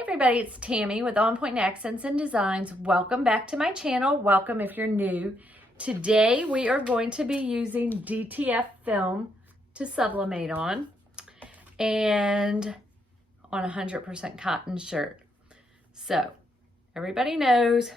Hey everybody, it's Tammy with On Point Accents and Designs. Welcome back to my channel. Welcome if you're new. Today we are going to be using DTF film to sublimate on and on a 100% cotton shirt. So everybody knows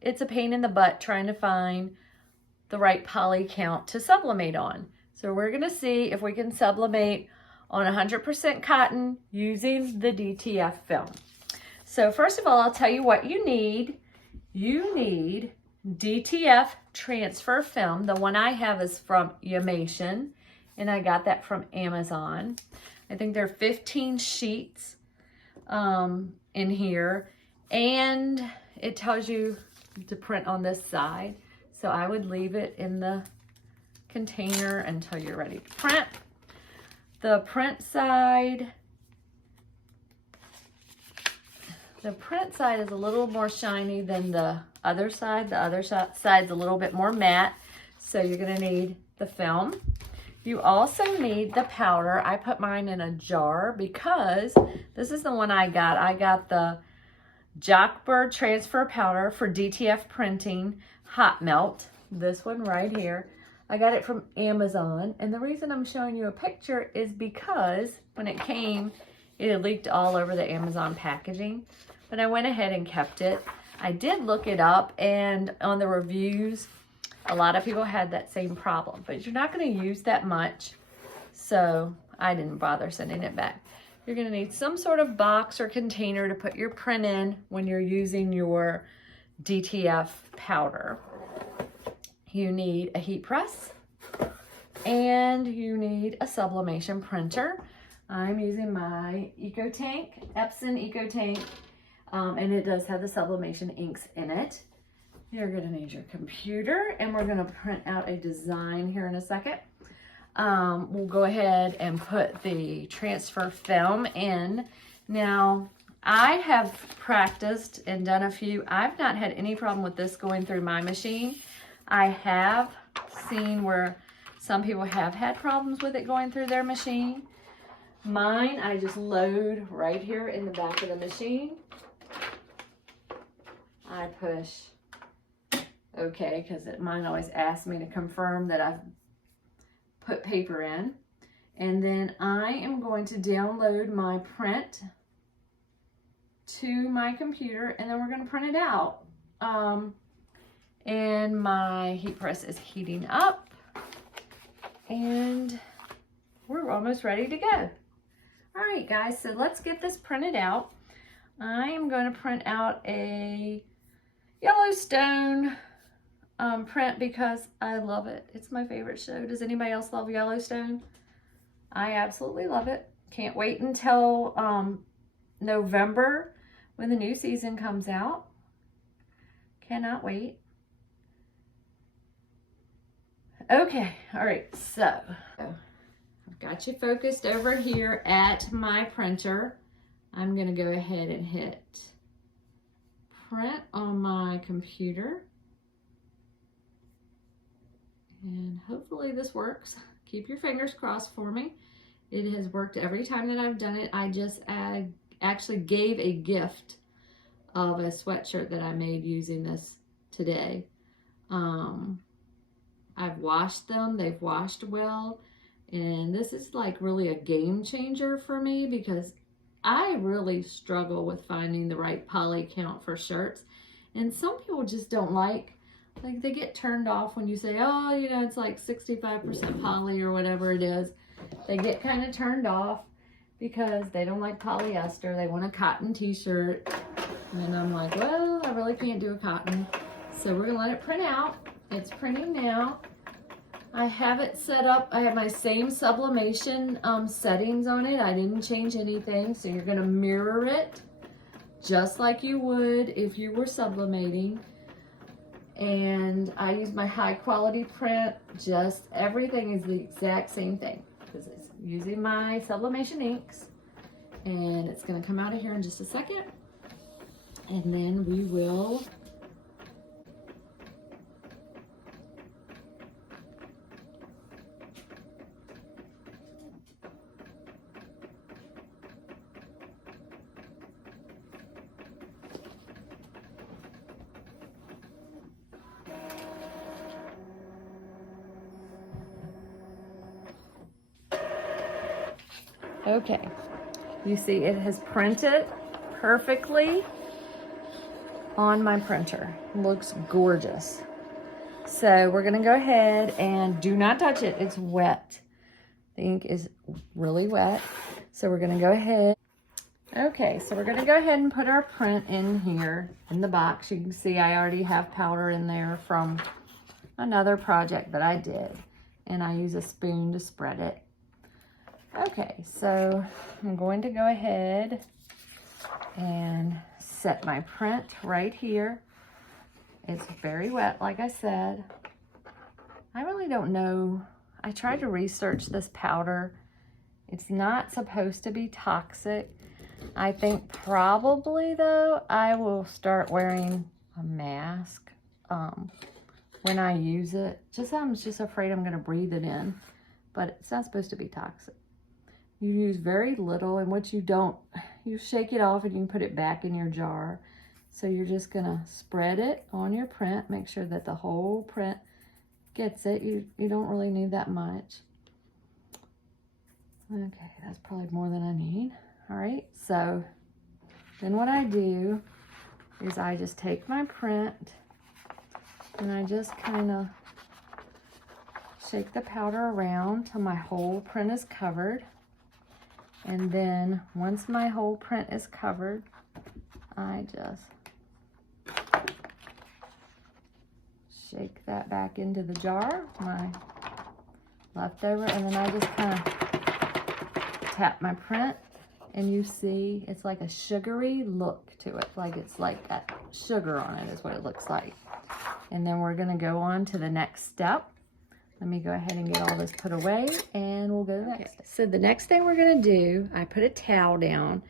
it's a pain in the butt trying to find the right poly count to sublimate on. So we're going to see if we can sublimate on 100% cotton using the DTF film. So first of all, I'll tell you what you need. You need DTF transfer film. The one I have is from Sublimation, and I got that from Amazon. I think there are 15 sheets in here, and it tells you to print on this side. So I would leave it in the container until you're ready to print. The print side is a little more shiny than the other side. The other side's a little bit more matte. So you're gonna need the film. You also need the powder. I put mine in a jar because this is the one I got. I got the Jockbird transfer powder for DTF printing hot melt. This one right here. I got it from Amazon, and the reason I'm showing you a picture is because when it came, it had leaked all over the Amazon packaging, but I went ahead and kept it. I did look it up, and on the reviews, a lot of people had that same problem, but you're not going to use that much, so I didn't bother sending it back. You're going to need some sort of box or container to put your print in when you're using your DTF powder. You need a heat press, and you need a sublimation printer. I'm using my EcoTank, Epson EcoTank, and it does have the sublimation inks in it. You're gonna need your computer, and we're gonna print out a design here in a second. We'll go ahead and put the transfer film in. Now, I have practiced and done a few. I've not had any problem with this going through my machine. I have seen where some people have had problems with it going through their machine. Mine, I just load right here in the back of the machine. I push okay, because mine always asks me to confirm that I've put paper in. And then I am going to download my print to my computer, and then we're going to print it out. And my heat press is heating up, and we're almost ready to go. All right, guys, so let's get this printed out. I am going to print out a Yellowstone print because I love it. It's my favorite show. Does anybody else love Yellowstone? I absolutely love it. Can't wait until November when the new season comes out. Cannot wait. Okay, all right, so I've got you focused over here at my printer. I'm gonna go ahead and hit print on my computer. And hopefully this works. Keep your fingers crossed for me. It has worked every time that I've done it. I actually gave a gift of a sweatshirt that I made using this today. I've washed them, they've washed well, and this is like really a game changer for me because I really struggle with finding the right poly count for shirts, and some people just don't like they get turned off when you say, oh, you know, it's like 65% poly or whatever it is. They get kind of turned off because they don't like polyester, they want a cotton t-shirt, and I'm like, well, I really can't do a cotton, so we're gonna let it print out. It's printing now. I have it set up. I have my same sublimation settings on it. I didn't change anything. So you're going to mirror it just like you would if you were sublimating. And I use my high quality print. Just everything is the exact same thing because it's using my sublimation inks. And it's going to come out of here in just a second. And then we will Okay, you see it has printed perfectly on my printer. Looks gorgeous. So we're gonna go ahead and do not touch it, it's wet. The ink is really wet. So we're gonna go ahead. Okay, so we're gonna go ahead and put our print in here in the box. You can see I already have powder in there from another project that I did. And I use a spoon to spread it. Okay, so I'm going to go ahead and set my print right here. It's very wet, like I said. I really don't know. I tried to research this powder. It's not supposed to be toxic. I think probably though, I will start wearing a mask when I use it. I'm just afraid I'm gonna breathe it in, but it's not supposed to be toxic. You use very little, and what you shake it off and you can put it back in your jar. So you're just gonna spread it on your print, make sure that the whole print gets it. You don't really need that much. Okay, that's probably more than I need. All right, so then what I do is I just take my print and I just kind of shake the powder around till my whole print is covered. And then once my whole print is covered, I just shake that back into the jar, my leftover, and then I just kind of tap my print, and you see it's like a sugary look to it, like it's like got sugar on it is what it looks like. And then we're gonna go on to the next step. Let me go ahead and get all this put away and we'll go to the next step. So the next thing we're gonna do, I put a towel down,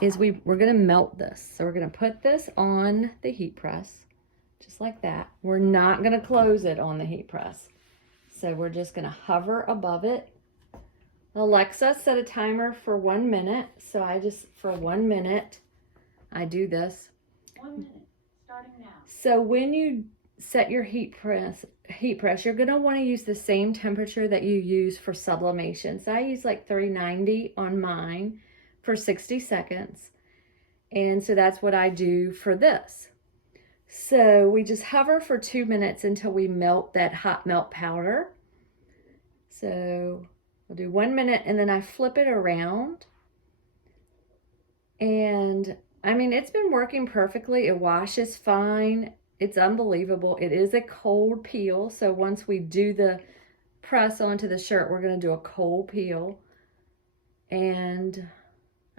is we're gonna melt this. So we're gonna put this on the heat press, just like that. We're not gonna close it on the heat press. So we're just gonna hover above it. Alexa set a timer for 1 minute. So for 1 minute, I do this. 1 minute, starting now. So when you set your heat press, you're gonna wanna use the same temperature that you use for sublimation. So I use like 390 on mine for 60 seconds. And so that's what I do for this. So we just hover for 2 minutes until we melt that hot melt powder. So we'll do 1 minute and then I flip it around. And I mean, it's been working perfectly. It washes fine. It's unbelievable. It is a cold peel. So once we do the press onto the shirt, we're gonna do a cold peel. And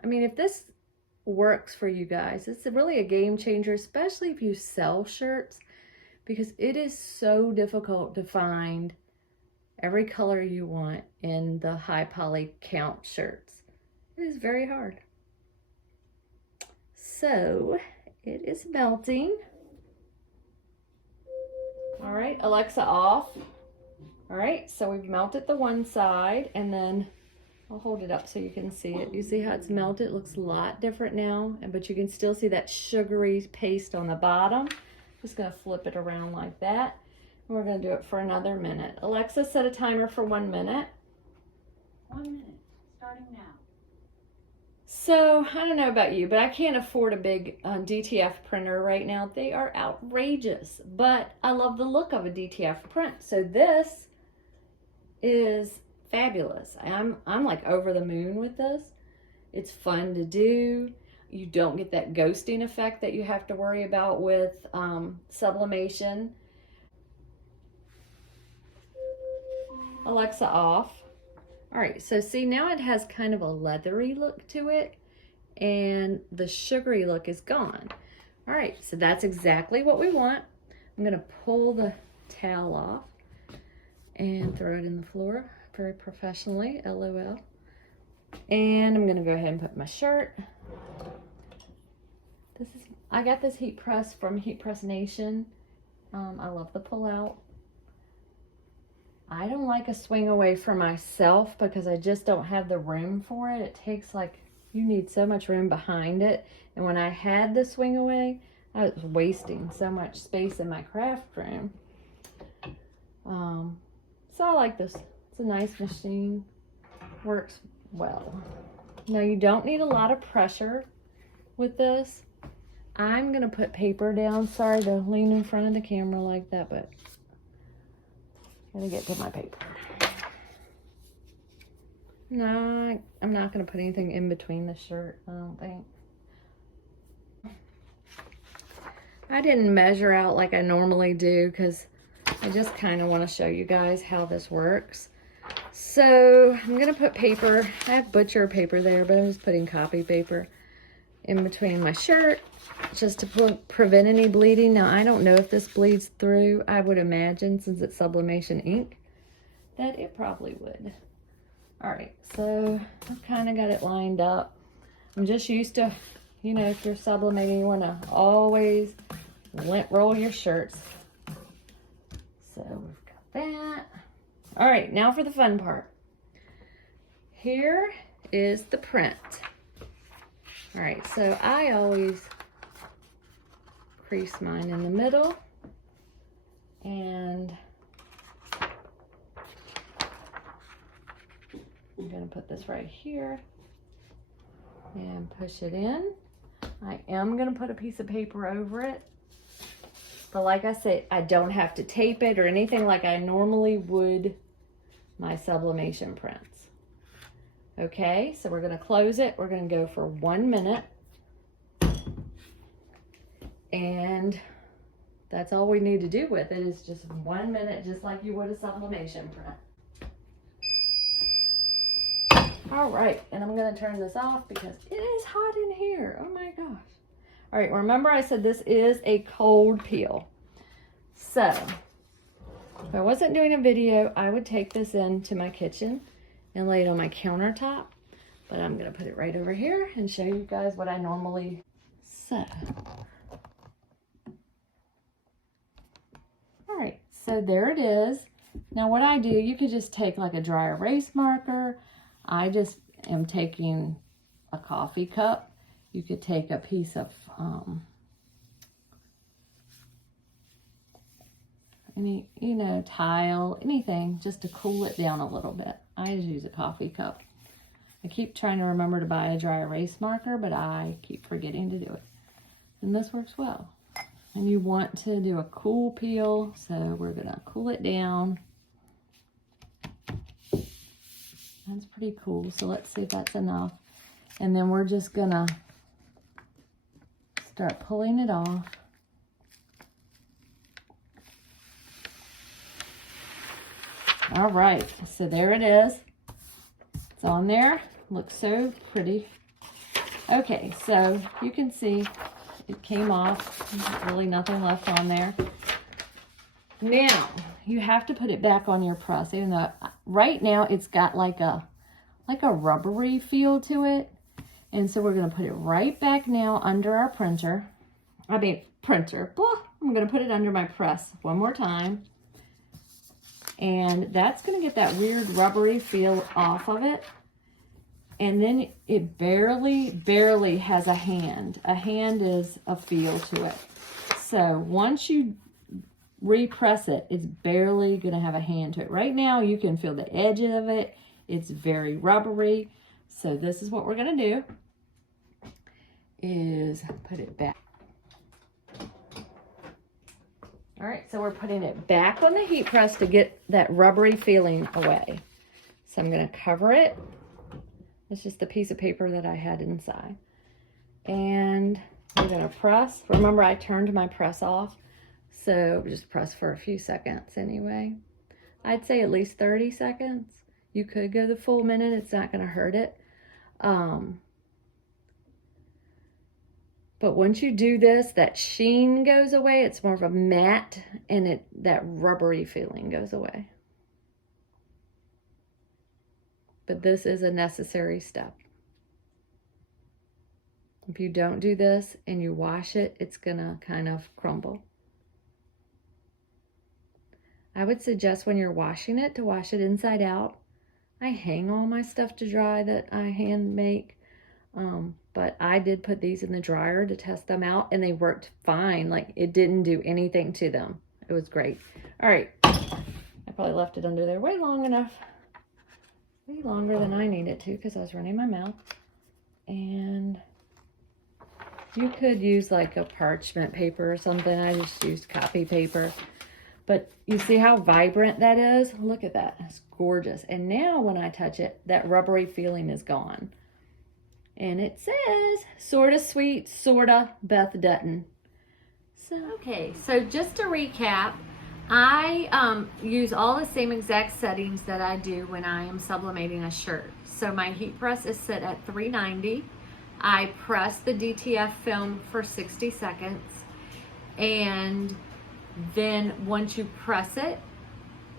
I mean, if this works for you guys, it's really a game changer, especially if you sell shirts, because it is so difficult to find every color you want in the high poly count shirts. It is very hard. So it is melting. All right, Alexa off. All right, so we've melted the one side, and then I'll hold it up so you can see it. You see how it's melted? It looks a lot different now, but you can still see that sugary paste on the bottom. Just gonna flip it around like that. And we're gonna do it for another minute. Alexa set a timer for 1 minute. 1 minute, starting now. So, I don't know about you, but I can't afford a big DTF printer right now. They are outrageous, but I love the look of a DTF print. So this is fabulous. I'm like over the moon with this. It's fun to do. You don't get that ghosting effect that you have to worry about with sublimation. Alexa off. All right, so see now it has kind of a leathery look to it and the sugary look is gone. All right, so that's exactly what we want. I'm gonna pull the towel off and throw it in the floor very professionally, LOL. And I'm gonna go ahead and put my shirt. I got this heat press from Heat Press Nation. I love the pull out. I don't like a swing away for myself because I just don't have the room for it. It takes you need so much room behind it. And when I had the swing away, I was wasting so much space in my craft room. So I like this. It's a nice machine. Works well. Now you don't need a lot of pressure with this. I'm gonna put paper down. Sorry to lean in front of the camera like that, but I'm gonna get to my paper. No, I'm not gonna put anything in between the shirt, I don't think. I didn't measure out like I normally do because I just kind of want to show you guys how this works. So I'm gonna put paper. I have butcher paper there, but I'm just putting copy paper in between my shirt just to prevent any bleeding. Now I don't know if this bleeds through. I would imagine, since it's Sublimation ink, that it probably would. All right, so I've kind of got it lined up. I'm just used to, you know, if you're sublimating, you want to always lint roll your shirts. So we've got that. All right, now for the fun part. Here is the print. All right, so I always crease mine in the middle, and I'm gonna put this right here and push it in. I am gonna put a piece of paper over it, but like I said, I don't have to tape it or anything like I normally would my sublimation prints. Okay, so we're gonna close it. We're gonna go for 1 minute. And that's all we need to do with it, is just 1 minute, just like you would a sublimation print. All right, and I'm gonna turn this off because it is hot in here. Oh my gosh. All right, remember I said this is a cold peel. So, if I wasn't doing a video, I would take this into my kitchen and lay it on my countertop, but I'm gonna put it right over here and show you guys what I normally so. All right, so there it is. Now what I do, you could just take like a dry erase marker. I just am taking a coffee cup. You could take a piece of any, you know, tile, anything, just to cool it down a little bit. I just use a coffee cup. I keep trying to remember to buy a dry erase marker, but I keep forgetting to do it. And this works well. And you want to do a cool peel, so we're gonna cool it down. That's pretty cool, so let's see if that's enough. And then we're just gonna start pulling it off. All right, so there it is. It's on there, looks so pretty. Okay, so you can see it came off, there's really nothing left on there. Now, you have to put it back on your press, even though right now it's got like a rubbery feel to it. And so we're gonna put it right back now under our printer. Blah. I'm gonna put it under my press one more time. And that's gonna get that weird rubbery feel off of it. And then it barely has a hand. A hand is a feel to it. So once you repress it, it's barely gonna have a hand to it. Right now you can feel the edge of it. It's very rubbery. So this is what we're gonna do, is put it back. All right, so we're putting it back on the heat press to get that rubbery feeling away. So I'm gonna cover it. It's just a piece of paper that I had inside. And we're gonna press. Remember, I turned my press off, so just press for a few seconds anyway. I'd say at least 30 seconds. You could go the full minute, it's not gonna hurt it. But once you do this, that sheen goes away. It's more of a matte, and that rubbery feeling goes away. But this is a necessary step. If you don't do this and you wash it, it's gonna kind of crumble. I would suggest when you're washing it to wash it inside out. I hang all my stuff to dry that I hand make. But I did put these in the dryer to test them out, and they worked fine. Like, it didn't do anything to them. It was great. All right, I probably left it under there way long enough. way longer than I need it to because I was running my mouth. And you could use like a parchment paper or something. I just used copy paper. But you see how vibrant that is? Look at that. It's gorgeous. And now when I touch it, that rubbery feeling is gone. And it says, sorta sweet, sorta Beth Dutton. So, okay, so just to recap, I use all the same exact settings that I do when I am sublimating a shirt. So my heat press is set at 390. I press the DTF film for 60 seconds. And then once you press it,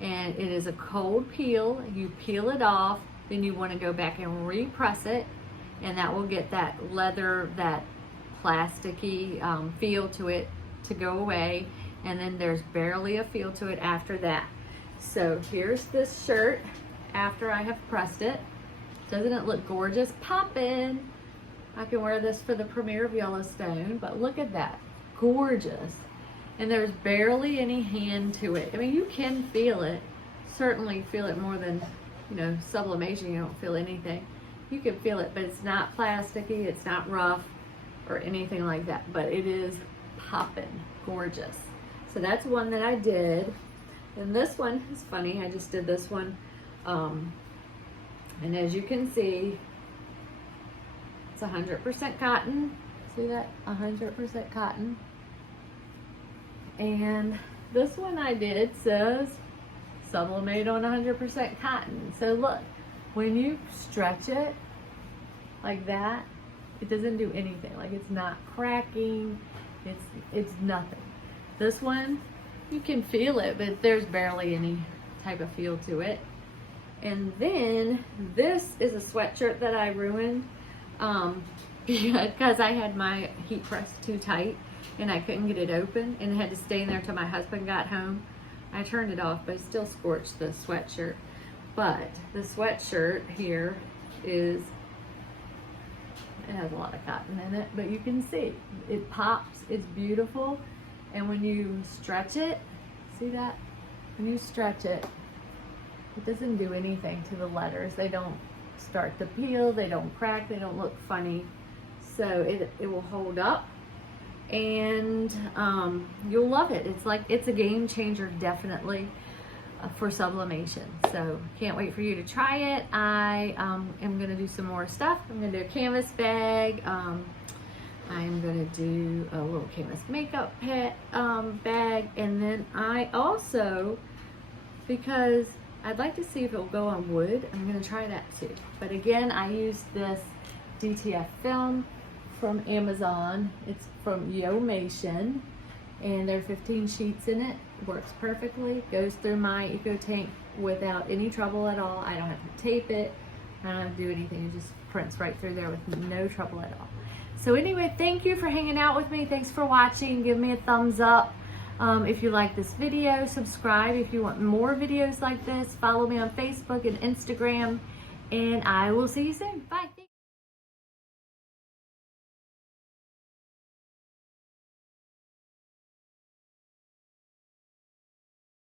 and it is a cold peel, you peel it off, then you want to go back and repress it, and that will get that leather, that plasticky feel to it to go away. And then there's barely a feel to it after that. So here's this shirt after I have pressed it. Doesn't it look gorgeous? Poppin'. I can wear this for the premiere of Yellowstone, but look at that, gorgeous. And there's barely any hand to it. I mean, you can feel it, certainly feel it more than, you know, sublimation, you don't feel anything. You can feel it, but it's not plasticky, it's not rough or anything like that, but it is poppin', gorgeous. So that's one that I did. And this one is funny, I just did this one. And as you can see, it's 100% cotton. See that? 100% cotton. And this one I did says Sublimate on 100% cotton. So look, when you stretch it like that, it doesn't do anything. Like, it's not cracking, it's nothing. This one, you can feel it, but there's barely any type of feel to it. And then this is a sweatshirt that I ruined because I had my heat press too tight and I couldn't get it open, and it had to stay in there till my husband got home. I turned it off, but it still scorched the sweatshirt. But the sweatshirt here is, it has a lot of cotton in it, but you can see it pops, it's beautiful. And when you stretch it, see that? When you stretch it, it doesn't do anything to the letters. They don't start to peel, they don't crack, they don't look funny. So it will hold up, and you'll love it. It's like, it's a game changer, definitely, for sublimation. So can't wait for you to try it. I am gonna do some more stuff. I'm gonna do a canvas bag. I'm gonna do a little canvas makeup bag, and then I also, because I'd like to see if it'll go on wood, I'm gonna try that too. But again, I use this DTF film from Amazon. It's from Sublimation, and there are 15 sheets in it. Works perfectly, goes through my EcoTank without any trouble at all. I don't have to tape it, I don't have to do anything. It just prints right through there with no trouble at all. So anyway, thank you for hanging out with me. Thanks for watching. Give me a thumbs up if you like this video. Subscribe if you want more videos like this. Follow me on Facebook and Instagram, and I will see you soon. Bye.